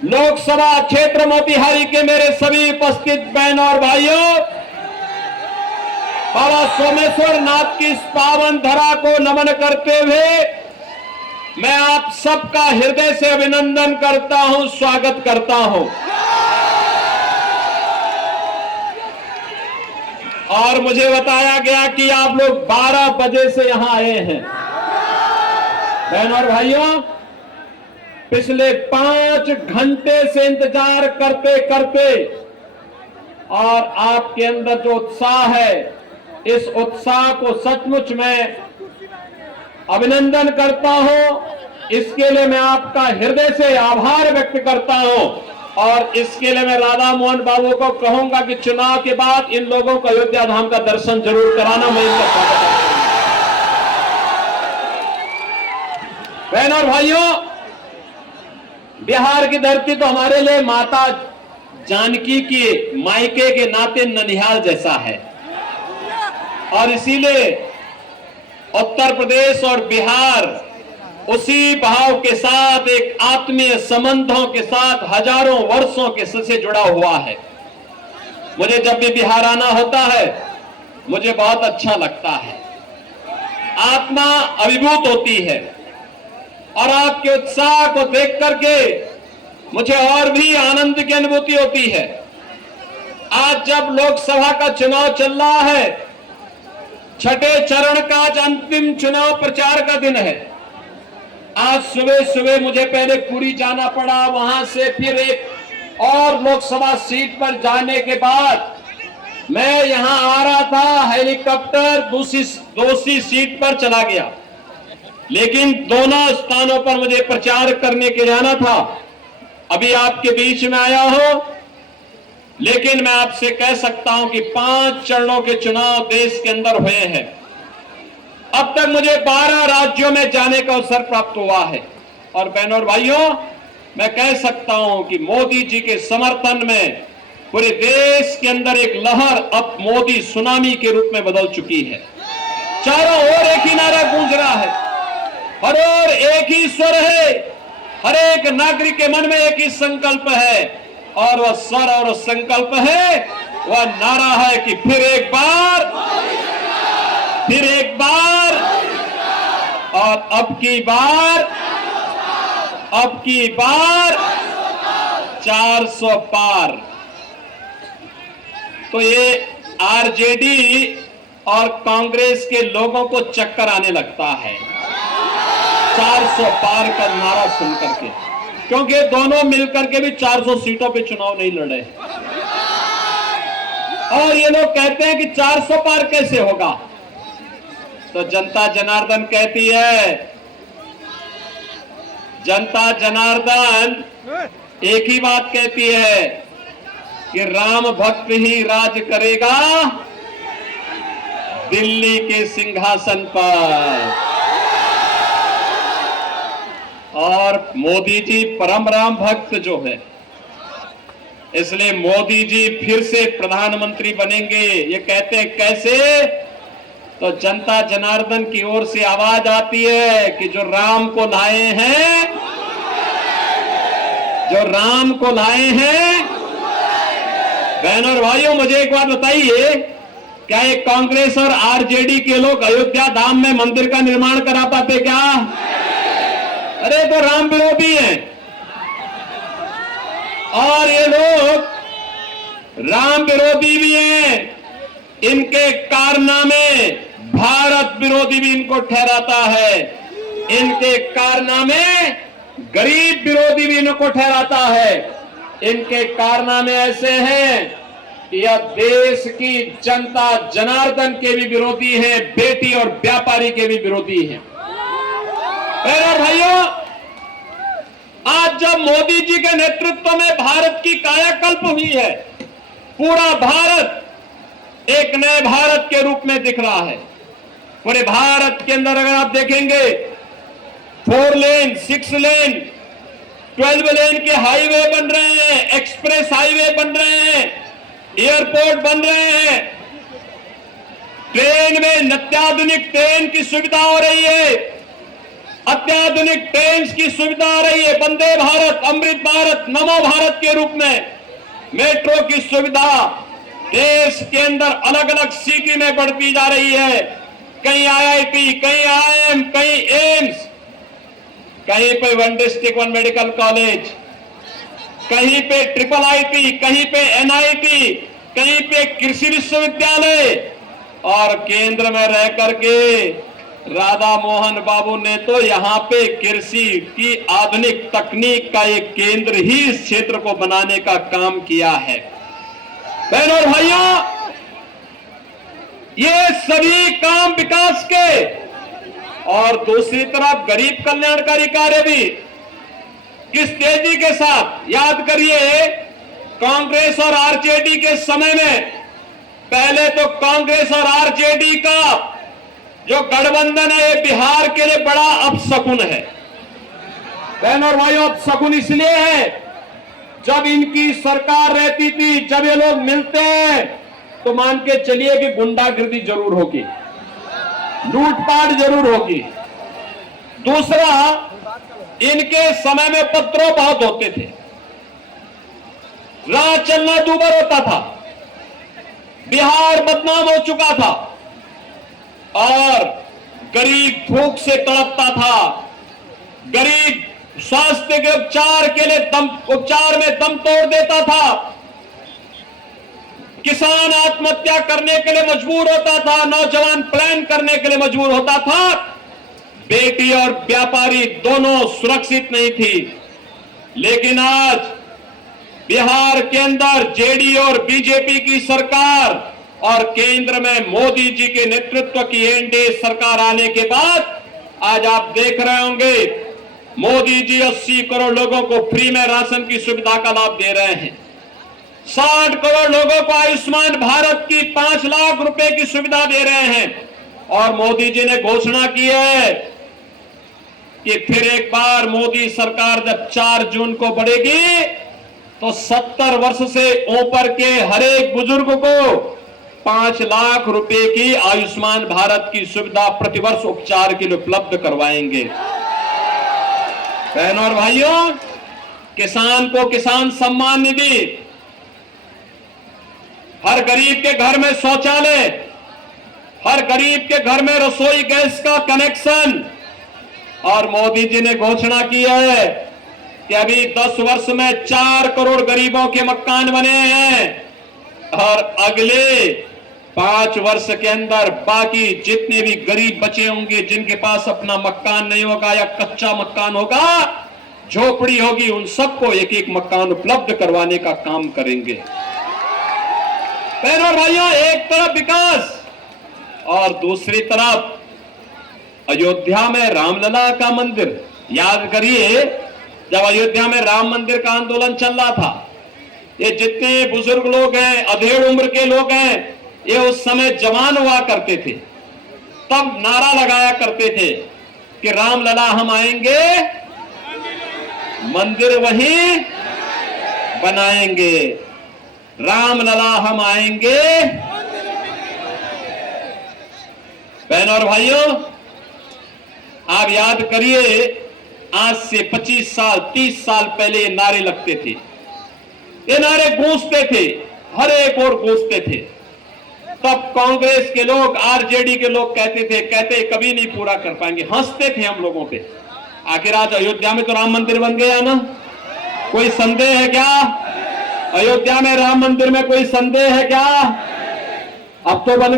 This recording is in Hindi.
लोकसभा क्षेत्र मोतिहारी के मेरे सभी उपस्थित बहनों और भाइयों, बाबा सोमेश्वर नाथ की इस पावन धरा को नमन करते हुए मैं आप सबका हृदय से अभिनंदन करता हूं, स्वागत करता हूं। और मुझे बताया गया कि आप लोग 12 बजे से यहां आए हैं। बहनों और भाइयों, पिछले 5 घंटे से इंतजार करते करते और आपके अंदर जो उत्साह है, इस उत्साह को सचमुच मैं अभिनंदन करता हूं। इसके लिए मैं आपका हृदय से आभार व्यक्त करता हूं और इसके लिए मैं राधा मोहन बाबू को कहूंगा कि चुनाव के बाद इन लोगों को अयोध्या धाम का दर्शन जरूर कराना। मैं इनका स्वागत करता हूं। बहनों और भाइयों, बिहार की धरती तो हमारे लिए माता जानकी के मायके के नाते ननिहाल जैसा है और इसीलिए उत्तर प्रदेश और बिहार उसी भाव के साथ, एक आत्मीय संबंधों के साथ हजारों वर्षों के से जुड़ा हुआ है। मुझे जब भी बिहार आना होता है मुझे बहुत अच्छा लगता है, आत्मा अभिभूत होती है और आपके उत्साह को देख करके मुझे और भी आनंद की अनुभूति होती है। आज जब लोकसभा का चुनाव चल रहा है, छठे चरण का आज अंतिम चुनाव प्रचार का दिन है। आज सुबह सुबह मुझे पहले पुरी जाना पड़ा, वहां से फिर एक और लोकसभा सीट पर जाने के बाद मैं यहां आ रहा था, हेलीकॉप्टर दूसरी सीट पर चला गया। लेकिन दोनों स्थानों पर मुझे प्रचार करने के जाना था। अभी आपके बीच में आया हूं, लेकिन मैं आपसे कह सकता हूं कि 5 चरणों के चुनाव देश के अंदर हुए हैं। अब तक मुझे 12 राज्यों में जाने का अवसर प्राप्त हुआ है और बहनों और भाइयों, मैं कह सकता हूं कि मोदी जी के समर्थन में पूरे देश के अंदर एक लहर अब मोदी सुनामी के रूप में बदल चुकी है। चारों ओर एक ही नारा गूंज रहा है, हर ओर एक ही स्वर है, हर एक नागरिक के मन में एक ही संकल्प है और वह स्वर और संकल्प है, वह नारा है कि फिर एक बार और अब की बार 400 पार। तो ये आरजेडी और कांग्रेस के लोगों को चक्कर आने लगता है 400 पार का नारा सुन करके, क्योंकि दोनों मिलकर के भी 400 सीटों पे चुनाव नहीं लड़े और ये लोग कहते हैं कि 400 पार कैसे होगा। तो जनता जनार्दन कहती है, जनता जनार्दन एक ही बात कहती है कि राम भक्त ही राज करेगा दिल्ली के सिंहासन पर। और मोदी जी परम राम भक्त जो है, इसलिए मोदी जी फिर से प्रधानमंत्री बनेंगे। ये कहते हैं कैसे? तो जनता जनार्दन की ओर से आवाज आती है कि जो राम को लाए हैं, बहनों और भाइयों, मुझे एक बात बताइए, क्या ये कांग्रेस और आरजेडी के लोग अयोध्या धाम में मंदिर का निर्माण करा पाते क्या? अरे तो राम विरोधी हैं और ये लोग राम विरोधी भी हैं। इनके कारनामे भारत विरोधी भी इनको ठहराता है, इनके कारनामे गरीब विरोधी भी इनको ठहराता है। इनके कारनामे ऐसे हैं कि यह देश की जनता जनार्दन के भी विरोधी हैं, बेटी और व्यापारी के भी विरोधी हैं। और भाइयों, आज जब मोदी जी के नेतृत्व में भारत की कायाकल्प हुई है, पूरा भारत एक नए भारत के रूप में दिख रहा है। पूरे भारत के अंदर अगर आप देखेंगे 4 लेन, 6 लेन, 12 लेन के हाईवे बन रहे हैं, एक्सप्रेस हाईवे बन रहे हैं, एयरपोर्ट बन रहे हैं, ट्रेन में अत्याधुनिक ट्रेन की सुविधा हो रही है। अत्याधुनिक ट्रेन की सुविधा आ रही है, वंदे भारत, अमृत भारत, नमो भारत के रूप में मेट्रो की सुविधा देश के अंदर अलग अलग सिटी में बढ़ती जा रही है। कहीं आईआईटी, कहीं आईआईएम, कहीं एम्स, कहीं पे one district one medical college, कहीं पे ट्रिपल आईटी, कहीं पे एनआईटी, कहीं पे कृषि विश्वविद्यालय, और केंद्र में रह करके राधा मोहन बाबू ने तो यहां पे कृषि की आधुनिक तकनीक का एक केंद्र ही इस क्षेत्र को बनाने का काम किया है। बहनों और भाइयों, ये सभी काम विकास के, और दूसरी तरफ गरीब कल्याणकारी कार्य भी किस तेजी के साथ। याद करिए, कांग्रेस और आरजेडी के समय में पहले तो कांग्रेस और आरजेडी का जो गठबंधन है, ये बिहार के लिए बड़ा अपशकुन है। बहनों और भाइयों, अपशकुन इसलिए है, जब इनकी सरकार रहती थी, जब ये लोग मिलते हैं तो मान के चलिए कि गुंडागर्दी जरूर होगी, लूटपाट जरूर होगी। दूसरा, इनके समय में उपद्रव बहुत होते थे, राह चलना दूभर होता था, बिहार बदनाम हो चुका था, और गरीब भूख से तड़पता था, गरीब स्वास्थ्य के उपचार में दम तोड़ देता था, किसान आत्महत्या करने के लिए मजबूर होता था, नौजवान प्लान करने के लिए मजबूर होता था, बेटी और व्यापारी दोनों सुरक्षित नहीं थी। लेकिन आज बिहार के अंदर जेडी और बीजेपी की सरकार और केंद्र में मोदी जी के नेतृत्व की एनडीए सरकार आने के बाद आज आप देख रहे होंगे, मोदी जी 80 करोड़ लोगों को फ्री में राशन की सुविधा का लाभ दे रहे हैं। 60 करोड़ लोगों को आयुष्मान भारत की 5 लाख रुपए की सुविधा दे रहे हैं। और मोदी जी ने घोषणा की है कि फिर एक बार मोदी सरकार जब 4 जून को बढ़ेगी तो 70 वर्ष से ऊपर के हर एक बुजुर्ग को 5 लाख रुपए की आयुष्मान भारत की सुविधा प्रतिवर्ष उपचार के लिए उपलब्ध करवाएंगे। बहनों और भाइयों, किसान को किसान सम्मान निधि, हर गरीब के घर में शौचालय, हर गरीब के घर में रसोई गैस का कनेक्शन। और मोदी जी ने घोषणा की है कि अभी 10 वर्ष में 4 करोड़ गरीबों के मकान बने हैं, और अगले 5 वर्ष के अंदर बाकी जितने भी गरीब बचे होंगे, जिनके पास अपना मकान नहीं होगा या कच्चा मकान होगा, झोपड़ी होगी, उन सबको एक एक मकान उपलब्ध करवाने का काम करेंगे। बहनों और भाइयों, एक तरफ विकास और दूसरी तरफ अयोध्या में रामलला का मंदिर। याद करिए, जब अयोध्या में राम मंदिर का आंदोलन चल रहा था, ये जितने बुजुर्ग लोग हैं, अधेड़ उम्र के लोग हैं, ये उस समय जवान हुआ करते थे, तब नारा लगाया करते थे कि रामलला हम आएंगे, मंदिर वहीं बनाएंगे, रामलला हम आएंगे। बहनों और भाइयों, आप याद करिए, आज से 25 साल 30 साल पहले ये नारे लगते थे, ये नारे गूंजते थे, हर एक और गूंजते थे। तब कांग्रेस के लोग, आरजेडी के लोग कहते कभी नहीं पूरा कर पाएंगे, हंसते थे हम लोगों पे। आखिर आज अयोध्या में तो राम मंदिर बन गया ना, कोई संदेह है क्या? अयोध्या में राम मंदिर में कोई संदेह है क्या? अब तो बन